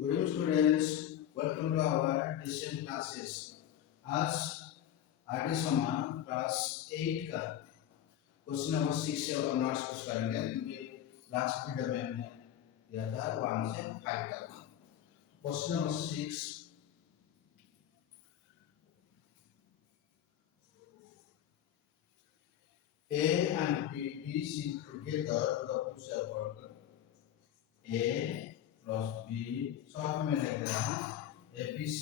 Good evening, students. Welcome to our distance classes. आज RD समा class 8 का question number 6 से और नोट्स कुछ करेंगे क्योंकि लास्ट वीडियो में हमने दिया था 1 से 5 तक. Question number 6. A and B C together to the push up work. A plus B short में लिख रहा हूँ A B C.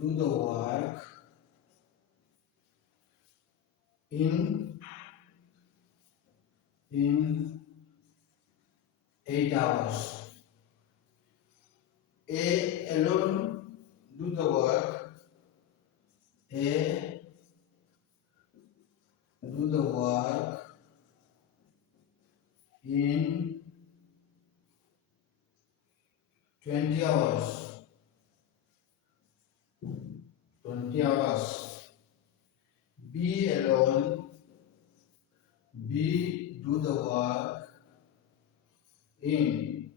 Do the work in 8 hours. A alone do the work. A do the work in 20 hours. 20 hours. B alone. B do the work in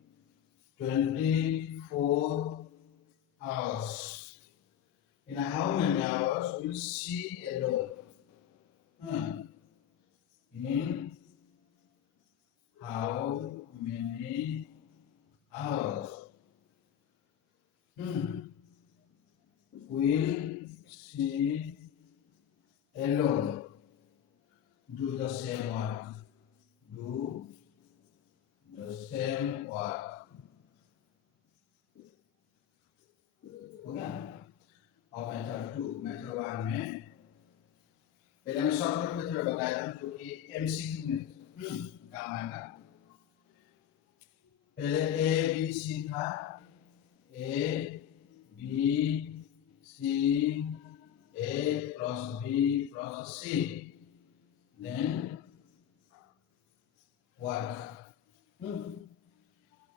24 hours. In how many hours will C alone? In how many hours will C alone do the same work? Do the same work. हो गया. अब method 2. Method 1 में पहले हम shortcut method बताया था जो कि एमसीक्यू में काम आएगा. पहले ए बी सी था. A B C A plus B plus C. Then work.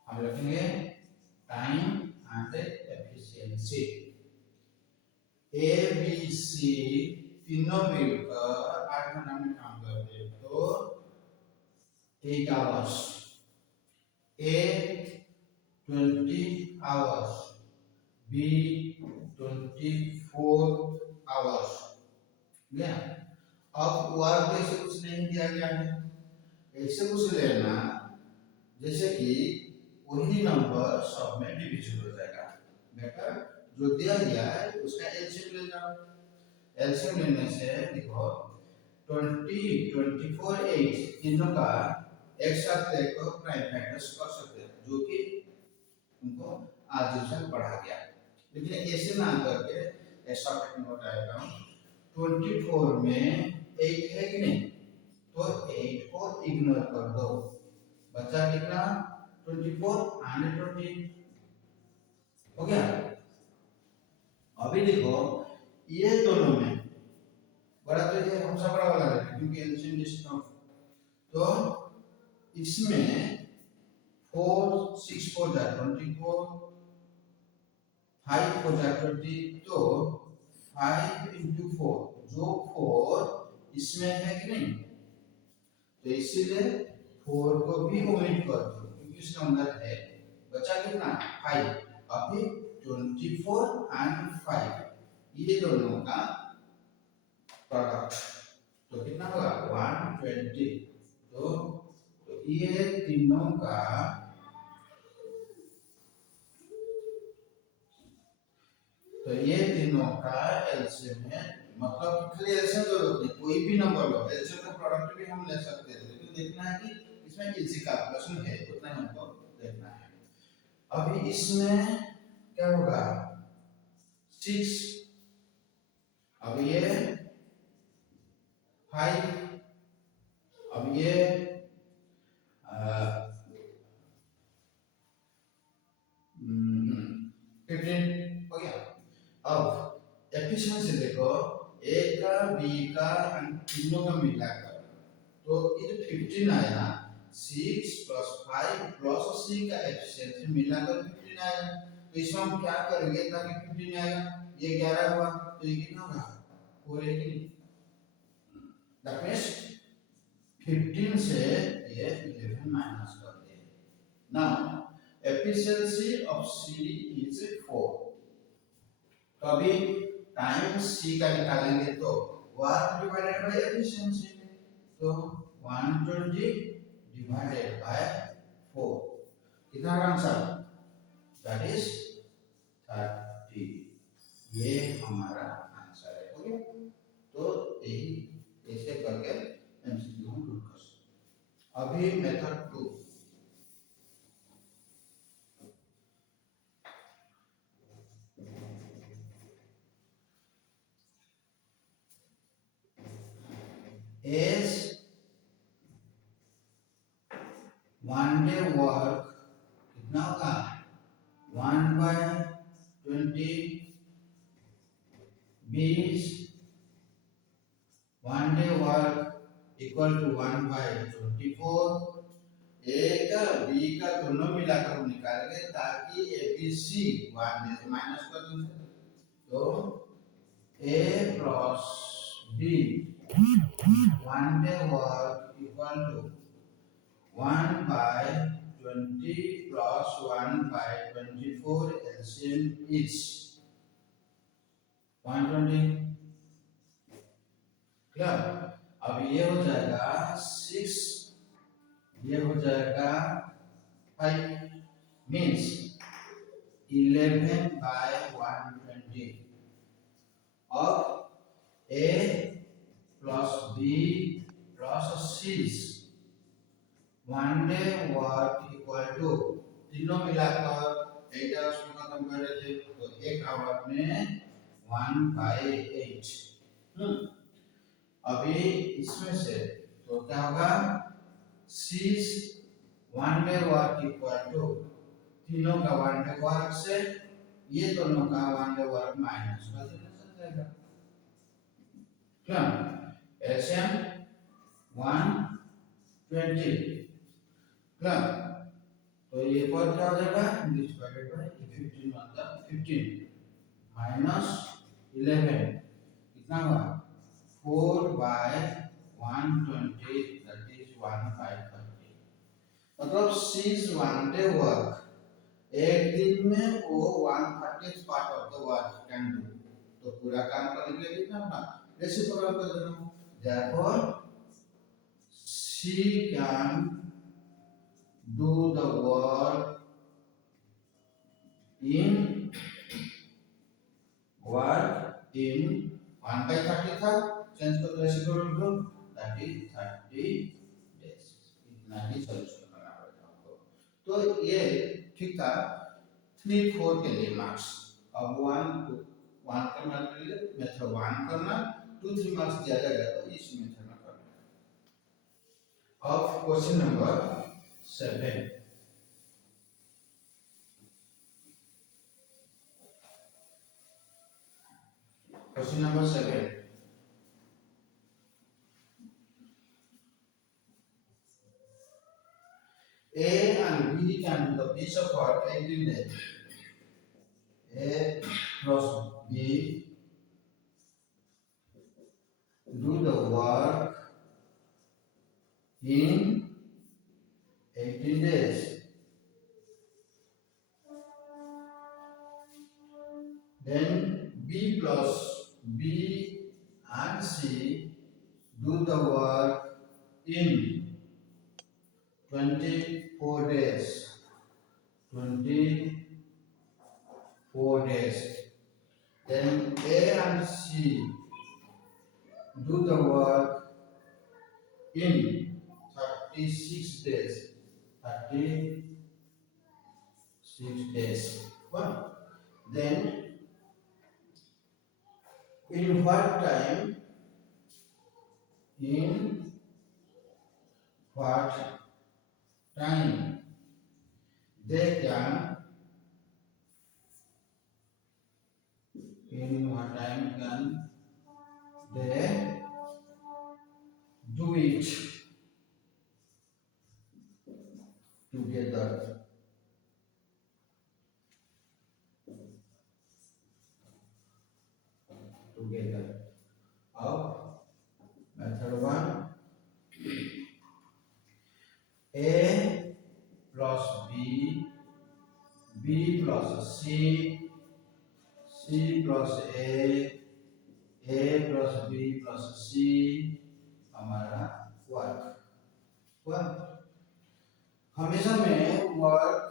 हम लिखेंगे time and efficiency. A B C तीनों मिलकर 8 घंटा में काम करते हैं तो 8 hours. A 20 hours. B 24 hours. गया. अब वर्क ऐसे कुछ नहीं दिया गया है. ऐसे कुछ लेना जैसे कि वही नंबर सब में डिविजन हो जाएगा. बेटा जो दिया गया है उसका एलसीएम ले जाओ. एलसीएम लेने से देखो 20 24 8 तीनों का एक साथ लेकर प्राइम फैक्टर्स कर सकते हैं जो कि उनको आज से पढ़ा गया. लेकिन ऐसे ना करके ऐसा मैं बताएगा. 24 में 8 है कि नहीं तो 8 को इग्नोर कर दो. बचा कितना 24 and 20 हो गया. अभी देखो ये दोनों में बड़ा तो ये हम सब बड़ा वाला है क्योंकि एलसीएम डिस्टेंस. तो इसमें 4 6 4 जा 24 5 4 जा 20 तो 5 into 4 जो 4 इसमें है कि नहीं तो इसीलिए 4 को भी ओमिट कर दो क्योंकि इसके अंदर है. बचा कितना 5. अभी 24 and 5 ये दोनों का प्रोडक्ट तो कितना होगा 120. तो ये तीनों का एलसीएम है. मतलब खाली एलसीएम जरूरत नहीं कोई भी नंबर लो एलसीएम का प्रोडक्ट भी हम ले सकते हैं. लेकिन देखना है कि इसमें इसी का क्वेश्चन है उतना ही हमको देखना है. अभी इसमें क्या होगा 6. अब ये 5. अब ये 15 हो गया. अब एफिशिएंसी देखो ए का बी का तीनों का मिलाकर तो ये 15 आया. 6 प्लस 5 प्लस सी का एफिशिएंसी मिलाकर 15 आया. तो इसमें हम क्या करेंगे ताकि 15 आएगा. ये 11 हुआ तो ये कितना होगा 4 है कि नहीं. दैट मींस 15 से ये 11 माइनस कर दे। Now efficiency of C is 4। तो अभी टाइम सी का निकालेंगे तो वर्क डिवाइडेड बाय एफिशिएंसी, तो 120 डिवाइडेड बाय 4 कितना आंसर, दैट इज 30। ये हमारा आंसर है। ओके, तो यही ऐसे करके एमसीक्यू हम डूब कर सकते। अभी मेथड 2, एज 1 डे वर्क कितना होगा, 1/20 बीस 1 day work equal to 1/24। A का बी का दोनों मिलाकर निकालेंगे ताकि ए बी सी 1 डे से माइनस कर देंगे, तो A plus B 1 day work equal to 1/20 plus 1/24, LCM is 120। क्या अब ये हो जाएगा 6, ये हो जाएगा 5, means 11/120 of A plus B plus C 1 day work equal to, तीनों मिलाकर 8 आवर्स में खत्म कर रहे थे तो 1 आवर में 1/8। अभी इसमें से तो क्या होगा, 6 1 डे वर्क इक्वल टू तीनों का 1 डे वर्क से ये दोनों का 1 डे वर्क माइनस कर देना चल जाएगा। क्या एलसीएम 120, क्या तो ये पर क्या हो जाएगा, डिवाइडेड बाय 15 मतलब 15 माइनस 11 कितना हुआ, 4/120 that is 1/30। मतलब 6 1 डे वर्क एक दिन में वो 1/30 part of the work can do, तो पूरा काम करने के लिए कितना होगा, रेसिप्रोकल कर देना, therefore she can do the work in 1/30 था, चेंज कर रेसिप्रोकल को, that is 30 days। इतना ही सॉल्यूशन करना पड़ेगा आपको। तो ये ठीक था 3 4 के लिए मार्क्स। अब 1 करना के लिए मेथड 1 करना, 2 3 मार्क्स दिया जाएगा तो इस मेथड में करना। अब question number 7, question number 7, A and B can do the piece of work 18 days। A plus B do the work in 18 days, then B plus B and C do the work in 24 days, 24 days, then A and C do the work in 36 days, 36 days. Well, then in what time, in what time they can, in what time can they do it together, together। अब method 1, B plus C, C plus A plus B plus C हमारा work. Work हमेशा में work,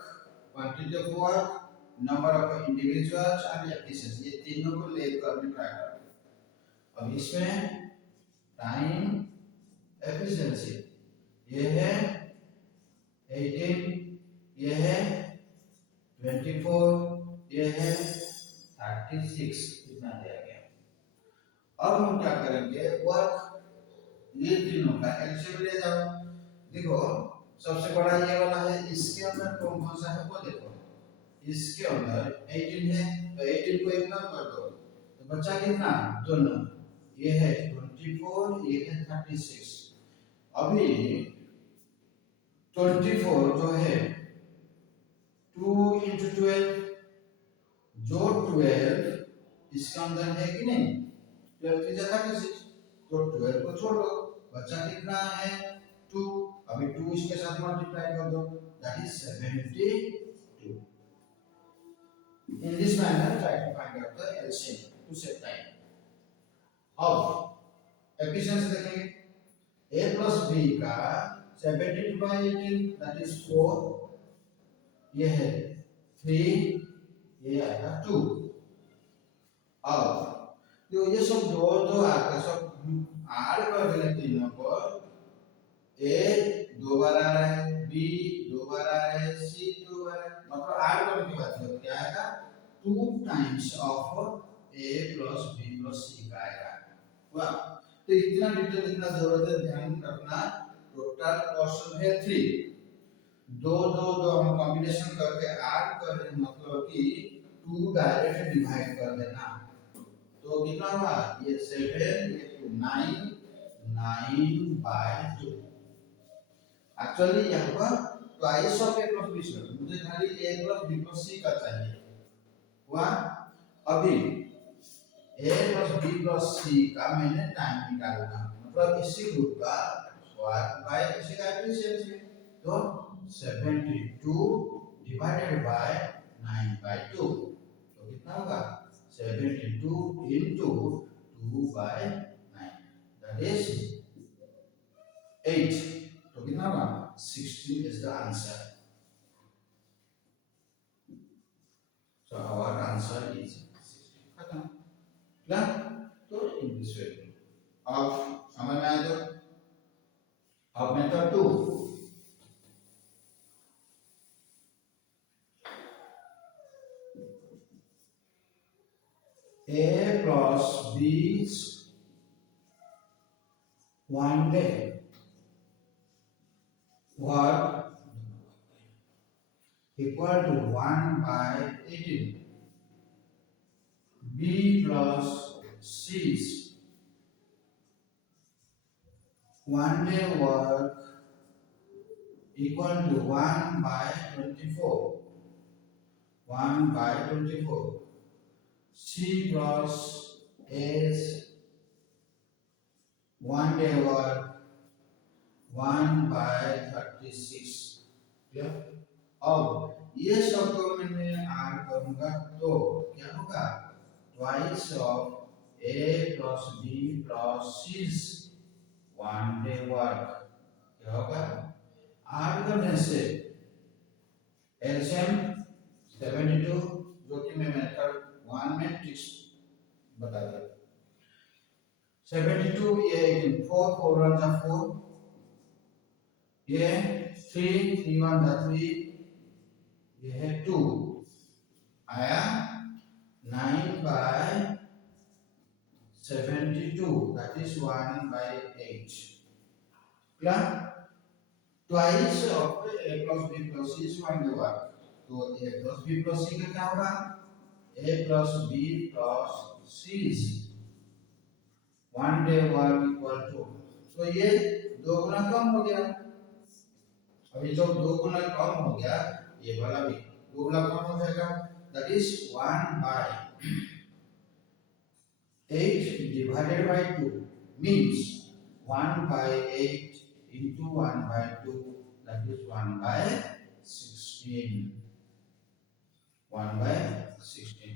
quantity of work, number of individuals and efficiency, ये तीनों को लेकर में try करें। अब इसमें टाइम, एफिशिएंसी ये है 18, ये है 24, ये है 36, इतना दिया गया। अब हम क्या करेंगे, वर्क ये तीनों का एलसीएम ले जाओ। देखो सबसे बड़ा ये वाला है, इसके अंदर कौन कौन सा है वो देखो। इसके अंदर 18 है तो 18 को इग्नोर कर दो तो बचा कितना, दोनों, ये है 24, ये है 36। अभी 24 जो है 2 into 12, जो 12 इसके अंदर है कि नहीं, 12 की जगह 36, तो 12 को छोड़ दो, बचा कितना है 2। अभी 2 इसके साथ मल्टीप्लाई कर दो, that is 72। In this manner, try to find out the LCM to save time. अब एफिशिएंसी देखेंगे, a plus b का 72 by 18 that is 4, ये है 3, ये आएगा 2। अब तो ये सब दो दो आकर सब आर कर देने तीनों को, a दो बार आ रहा है, b दो बार आ रहा है, c दो बार, मतलब आर करने के बाद क्या आएगा, 2 times of a plus b plus c का आएगा। वाह, तो इतना डिटेल लिखना जरूरत है, ध्यान रखना। टोटल क्वेश्चन है 3, दो दो दो हम कॉम्बिनेशन करके ऐड कर रहे हैं, मतलब कि 2 डायरेक्ट डिवाइड कर देना, तो कितना हुआ, ये 7, ये 2, 9, 9 by 2। एक्चुअली यहाँ पर twice of a plus b c, मुझे खाली a plus b plus c का चाहिए। हुआ, अभी a plus b plus c का मैंने टाइम निकालना, मतलब इसी ग्रुप का वर्क बाय इसी का एफिशिएंसी, तो 72 डिवाइडेड बाय 9 by 2, तो कितना होगा 72 into 2 by 9, that is 8, तो कितना होगा 16 is the answer। So our answer is 16। खत्म, क्लियर? तो इन दिस वे अब समझ में आया। तो अब method 2, a plus b's one day work equal to 1 by 18, b plus c's one day work equal to 1 by 24, 1 by 24, c plus a's one day work 1 by 36। Clear? अब ये सब को मैंने ऐड करूंगा तो क्या होगा, twice of a plus b plus c's one day work, क्या होगा, ऐड करने से एलसीएम 72, जो कि मैं मेथड 1 में ट्रिक्स बता दिया। 72 ये 4 4 1 जा 4, ये 3 3 1 जा 3, ये है 2 आया 9 by 72, that is 1 by 8। Clear? Twice of a plus b plus c is 1 day work, तो a plus b plus c का क्या होगा, a plus b plus c is 1 day work equal to, तो ये 2 गुना कम हो गया। अभी जब 2 गुना कम हो गया, ये वाला भी 2 गुना कम हो जाएगा, that is 1 by 8 divided by 2 means 1 by 8 into 1 by 2, that is 1 by 16। 1/16।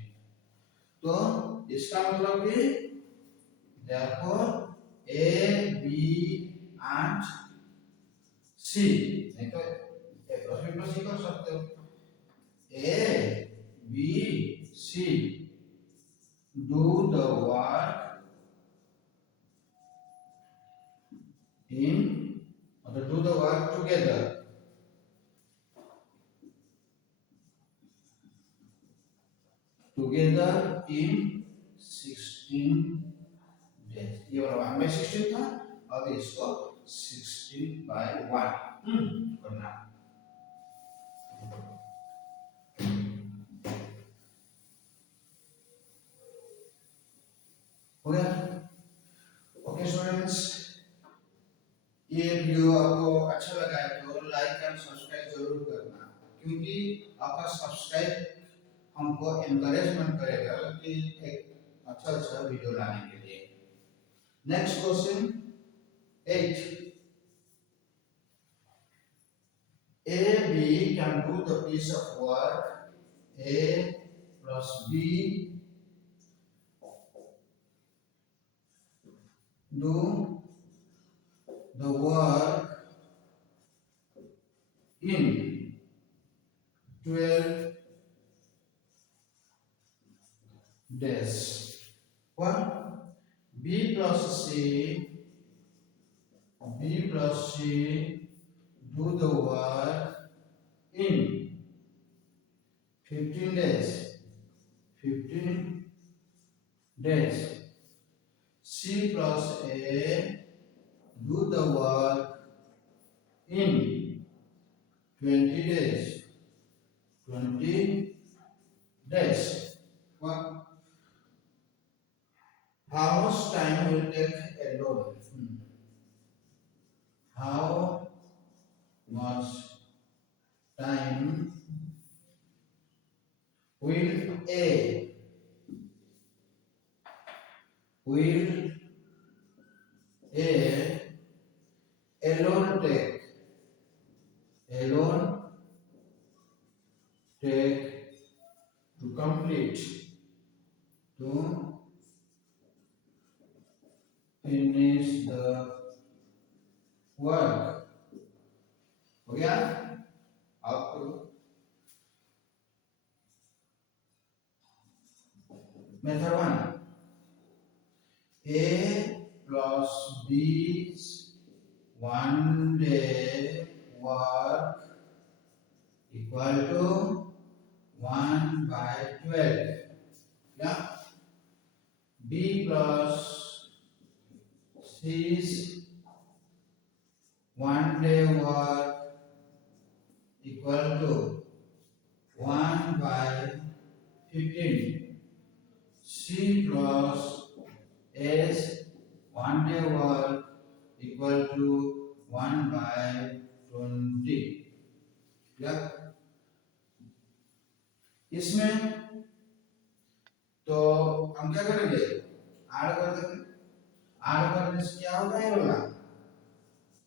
तो इसका मतलब कि therefore A, B and C, नहीं तो A plus B plus C कर सकते हो। A, B, C do the work in or do the work together in 16 days। ये वाला 1/16 था, अब इसको 16/1 करना। हो गया? ओके स्टूडेंट्स, ये वीडियो आपको अच्छा लगा है तो लाइक एंड सब्सक्राइब जरूर करना, क्योंकि आपका सब्सक्राइब हमको एनकरेजमेंट करेगा कि एक अच्छा वीडियो लाने के लिए। Next question 8, A, B can do the piece of work A plus B do the work in 12 days. What? B plus C do the work in 15 days. 15 days. C plus A do the work in 20 days. 20 days. What? How much time will take alone? How much time will A alone take to complete, to finish the work? हो गया? अब method 1, A plus B's 1 day work equal to 1/12. Yeah. B plus C's 1 day work equal to 1/15. C plus A's 1 day work equal to 1/20. Yeah. इसमें तो हम क्या करेंगे, add कर देंगे। ऐड करने से क्या होगा, ये वाला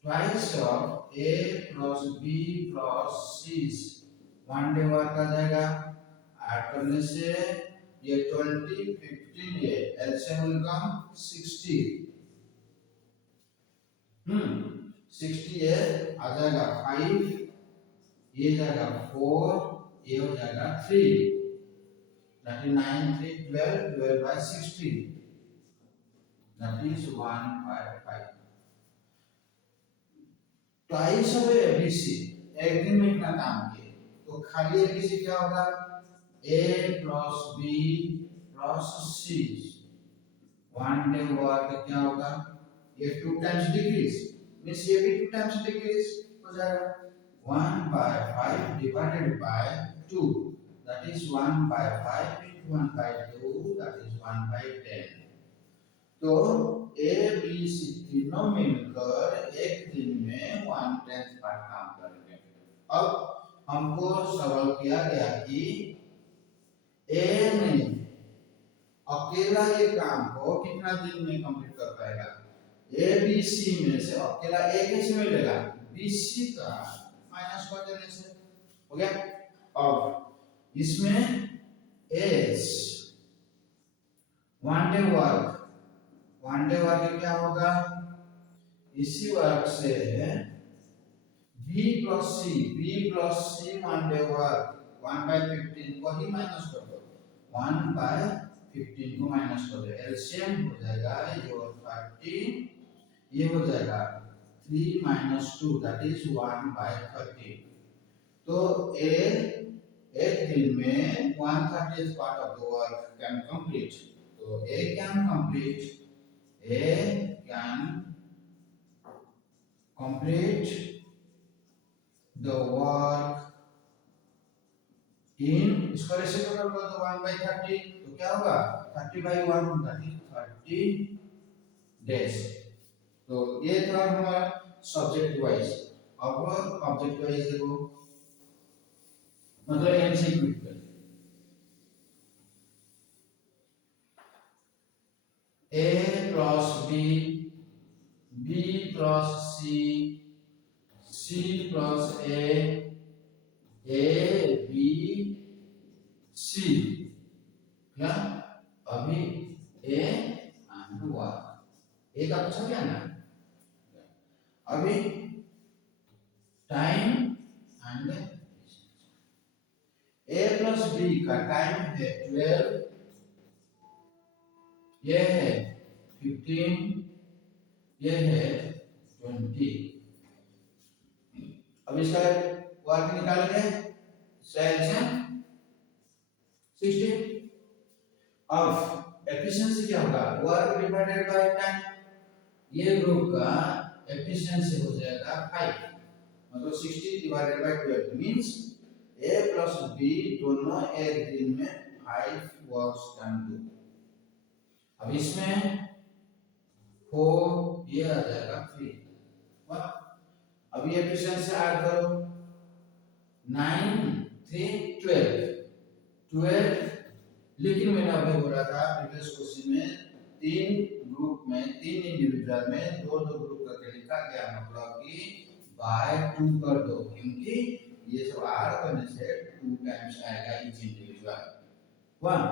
twice of A plus B plus C 1 day work आ जाएगा। ऐड करने से ये 20 15 ये एलसीएम विल कम 60। 60 ये आ जाएगा 5, ये जाएगा 4, ये हो जाएगा 3, that is 9 3 12, 12/60, that is 1/5। Twice of ABC, एक दिन में इतना काम किए तो खाली एबीसी क्या होगा, A plus B plus C 1 day work क्या होगा, ये 2 times डिक्रीज, मींस ये भी 2 times डिक्रीज हो जाएगा। 1/5 divided by 2, that is 1/5 into 1/2, that is 1/10। तो A B C तीनों मिलकर एक दिन में 1/10 का काम करेंगे। अब हमको सवाल किया गया कि A ने अकेला ये काम को कितना दिन में कंप्लीट कर पाएगा। A B C में से अकेला A कैसे मिलेगा, B C का माइनस कर देने से हो गया। अब इसमें एस वन डे वर्क क्या होगा, इसी वर्क से बी प्लस सी वन डे वर्क 1/15 को ही माइनस कर दो, 1/15 को माइनस कर दो, एलसीएम हो जाएगा योर 30, ये हो जाएगा 3 minus 2 that is 1/30। तो एक दिन में 1/30 part of the work can complete, तो A can complete the work in, इसको रेसिप्रोकल कर दो 1/30, तो क्या होगा 30/1 that is 30 days। तो ये था हमारा सब्जेक्ट वाइज। अब ऑब्जेक्ट वाइज देखो, मतलब MCQ A plus B plus C plus A B C, क्या अभी ए एंड वर्क, ए का पूछा क्या ना, अभी time and A plus B का टाइम है 12, ये है 15, ये है 20। अब इसका वर्क निकालेंगे, एलसीएम 60। अब एफिशिएंसी क्या होगा, वर्क डिवाइडेड बाय टाइम, ये ग्रुप का एफिशिएंसी हो जाएगा 5, मतलब 60 divided by 12 means A plus B दोनों एक दिन में 5 वर्क्स कैन डू। अब इसमें 4 ये आ जाएगा 3, अब ये एफिशिएंसी ऐड करो, 9 3 12, लेकिन मैंने अभी बोला था प्रीवियस क्वेश्चन में 3 ग्रुप में 3 इंडिविजुअल में दो ग्रुप करके लिखा गया, मतलब कि बाय 2 कर दो, क्योंकि ये सब ऐड करने से 2 टाइम्स आएगा ईच इंडिविजुअल। 1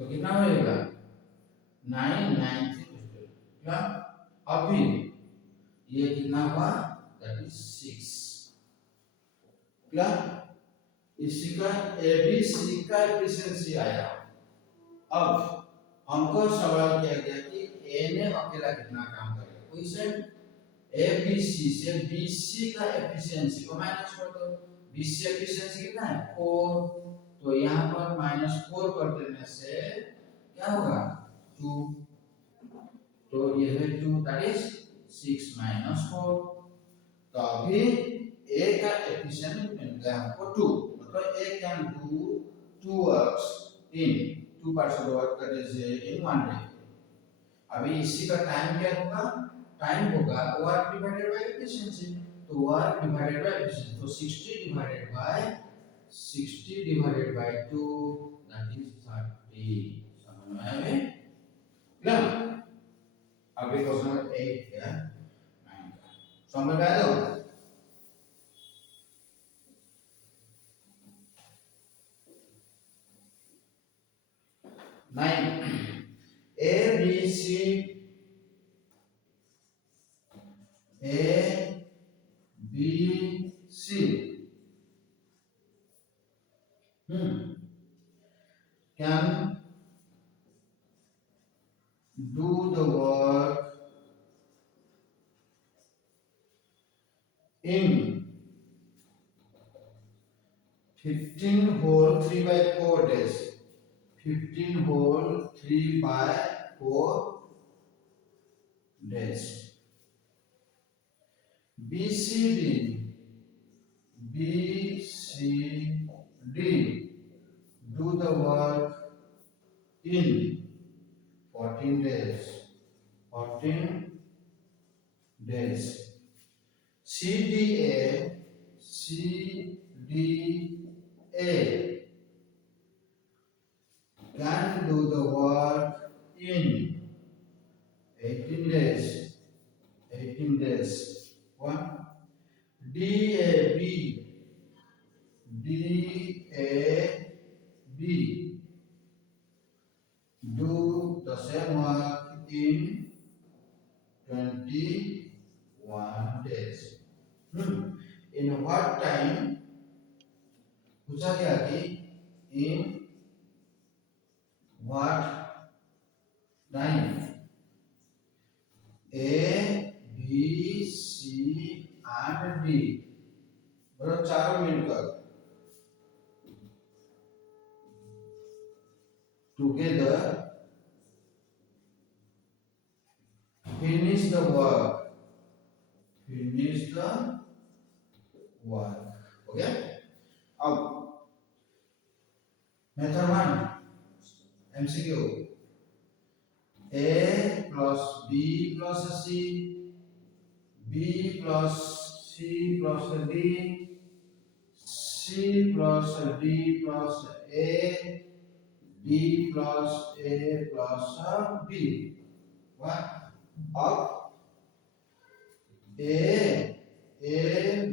तो कितना होएगा 9 9 3 क्या, अभी ये कितना हुआ, दैट इज 6, क्या इसी का एबीसी का एफिशिएंसी आया। अब हमको सवाल किया गया कि ए ने अकेला कितना काम करेगा, वैसे एबीसी से बीसी का एफिशिएंसी को माइनस कर दो, बीसी एफिशिएंसी कितना है 4, तो यहाँ पर -4 कर देने से क्या होगा 2, तो ये है 2 दैट इज 6 - 4, तो अभी ए का एफिशिएंसी मिल गया हमको 2, मतलब A can do 2 works in 2 parts of the work that is in 1 day। अभी इसी का टाइम क्या होगा, टाइम होगा वर्क डिवाइडेड बाय एफिशिएंसी, तो वर्क डिवाइडेड बाय एफिशिएंसी, तो 60 डिवाइडेड बाय 2 दैट इज 30। समझ में आया है क्या? अभी क्वेश्चन नंबर 8 है, 9 का समझ में आया तो 9 A B C can do the work in 15 whole 3/4 days, 15 whole 3/4 days। BCD do the work in 14 days, 14 days। CDA can do the work in 18 days, 18 days। 1 DAB DAB do the same work in 21 days. In what time? पूछा गया कि in what time A, B, C and D बराबर चारों मिलकर together finish the work. Okay. अब method 1 MCQ A plus B plus C, B plus C plus D, C plus D plus A, D plus A plus B. What? अब A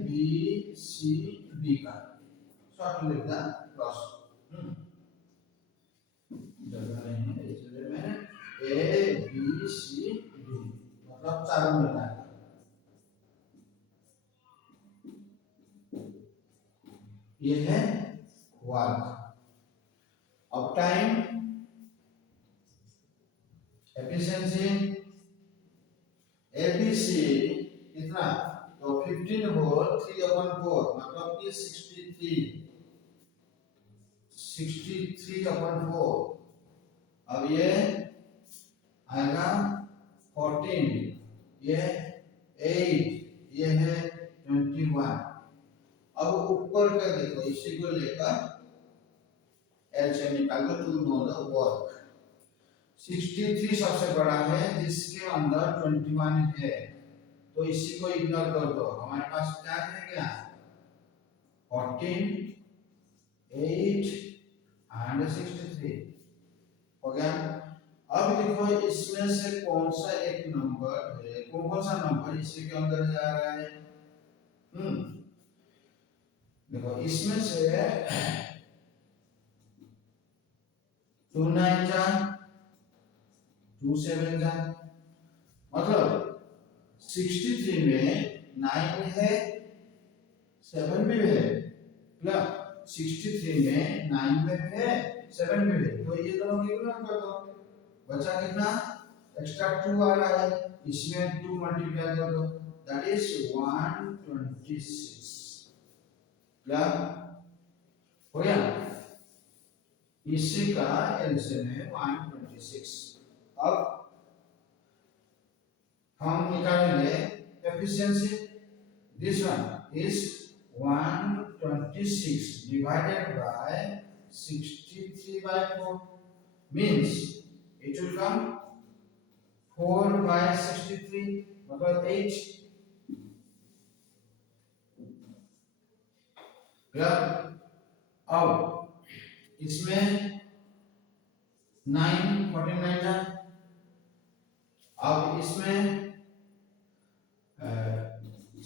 B C D का short लिखना plus जगह नहीं है इसलिए मैंने A B C D मतलब चारों मिला है। ये है वर्क। अब टाइम एफिशिएंसी ABC कितना तो 15 होल 3/4 मतलब कि 63/4। अब ये आएगा 14, ये 8, ये है 21। अब ऊपर का देखो इसी को लेकर एलसीएम निकाल दो टू नो द वर्क। 63 सबसे बड़ा है जिसके अंदर 21 है तो इसी को इग्नोर कर दो। हमारे पास क्या है क्या 14 8 एंड 63 हो गया। अब देखो इसमें से कौन सा एक नंबर है कौन सा नंबर इसी के अंदर जा रहा है। देखो इसमें से 2 9 जा 2 7 जा मतलब 63 में 9 है 7 भी है प्लस 63 में 9 में है 7 भी है तो ये दोनों को इग्नोर कर दो। बचा कितना एक्स्ट्रा 2 आ रहा है इसमें 2 मल्टीप्लाई कर दो दैट इज 126 प्लस हो गया। इसी का एलसीएम है 126। अब हम निकालेंगे efficiency. This one is 126 divided by 63/4 means it will come 4/63 मतलब 8 प्लस अब इसमें 9 49 था। अब इसमें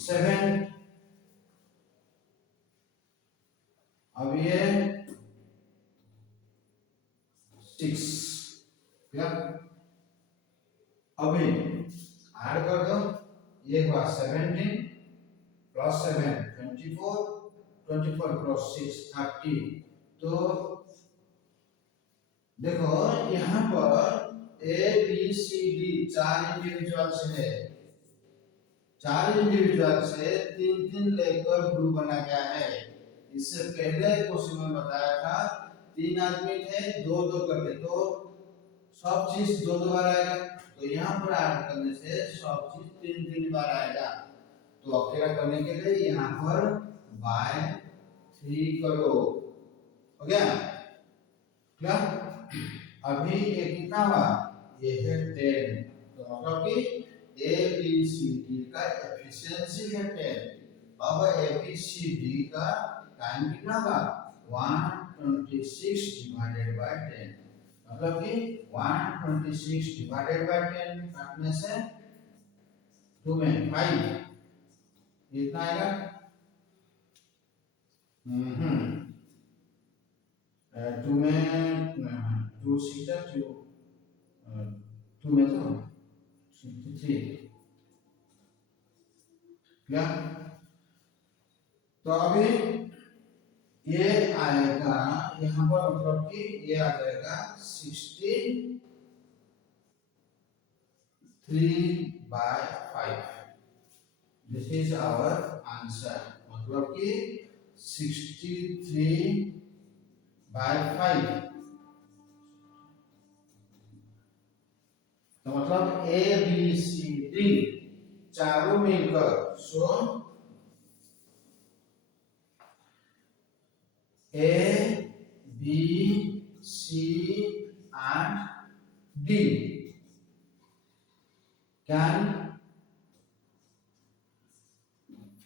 7 अब ये 6 क्या अभी ऐड कर दो ये हुआ 17 प्लस 7 24 24 प्लस 6 30। तो देखो यहाँ पर A B C D 4 individuals है। 4 इंडिविजुअल से 3 लेकर ग्रुप बना गया है। इससे पहले क्वेश्चन में बताया था 3 आदमी थे 2-2 करके तो सब चीज 2-2 बार आएगा तो यहाँ पर ऐड करने से सब चीज 3-3 बार आएगा। तो अकेला करने के लिए यहाँ पर बाय 3 करो हो गया क्या। अभी ये कितना हुआ ये है 10 तो मतलब कि A B C D का एफिशिएंसी है 10। अब A B C D का टाइम कितना होगा 126 डिवाइडेड बाय 10 मतलब कि 126 डिवाइडेड बाय 10 काटने से 2 में 5 कितना आएगा टू में टू सीटर टू में तो 63 क्या। तो अभी ये आएगा यहाँ पर, मतलब कि ये आ जाएगा 63/5। दिस इज आवर आंसर, मतलब कि 63/5। तो मतलब ए बी सी डी चारों मिलकर, so A B C and D can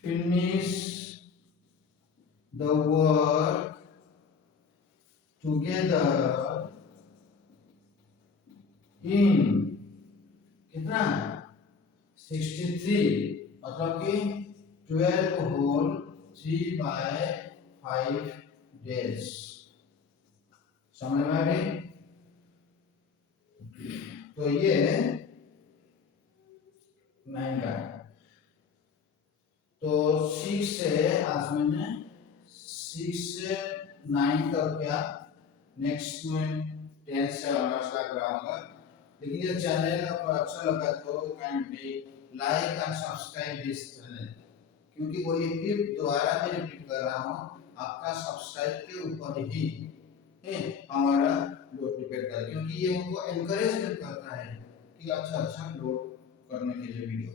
finish the work together in कितना 63, मतलब कि 12 होल 3/5 डेज। समझ में आ गई। तो ये 9 का, तो 6 से आज मैंने 6 से 9 तक क्या, नेक्स्ट में 10 से ऑनर्स का कराऊंगा। लेकिन ये चैनल आपको अच्छा लगा तो kindly like and subscribe this channel, क्योंकि वो ये फिर दोबारा मैं रिपीट कर रहा हूँ, आपका सब्सक्राइब के ऊपर ही हमारा लोड डिपेंड करता है, क्योंकि ये हमको एनकरेजमेंट करता है कि अच्छा लोड करने के लिए वीडियो।